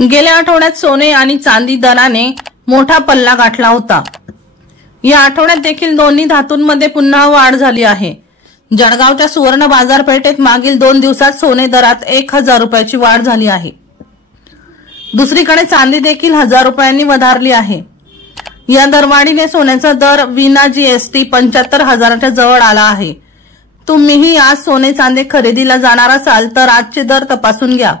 गेल्या आठवड्यात सोने आणि चांदी दराने मोठा पल्ला गाठला होता। या आठवड्यात देखील दोन्ही धातूंमध्ये पुन्हा वाढ झाली आहे। जळगावच्या सुवर्ण बाजारपेठेत मागील 2 दिवसात सोने दरात 1000 रुपयाची वाढ झाली आहे। दुसरीकडे चांदी देखील 1000 रुपयांनी वधारली आहे। या दरवाढीने सोन्याचा दर विना जीएसटी 75,000च्या जवळ आला आहे। तुम्हीही आज सोने चांदी खरेदीला जाणार असाल तर आजचे दर तपासून घ्या।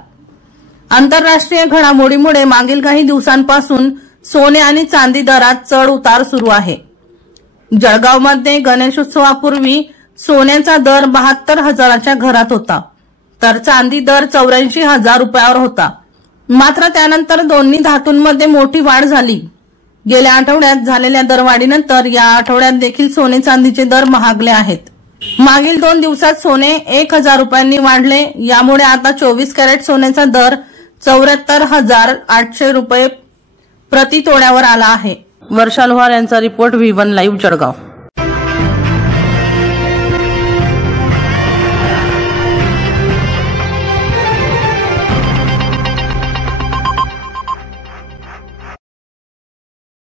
आंतरराष्ट्रीय घडामोडीमुळे मागील काही दिवसांपासून सोने आणि चांदी दरात चढ उतार सुरू आहे। जळगावमध्ये गणेशोत्सवापूर्वी सोन्याचा दर 72,000च्या घरात होता, तर चांदी दर 84,000 रुपयावर होता। मात्र त्यानंतर दोन्ही धातूंमध्ये मोठी वाढ झाली। गेल्या आठवड्यात झालेल्या दरवाढीनंतर या आठवड्यात देखील सोने चांदीचे दर महागले आहेत। मागील 2 दिवसात सोने 1000 रुपयांनी वाढले। यामुळे आता 24 कॅरेट सोन्याचा दर 74,800 रुपये प्रति तोड्यावर आला आहे। वर्षा लोहार यांचा रिपोर्ट V1 लाईव्ह जळगाव।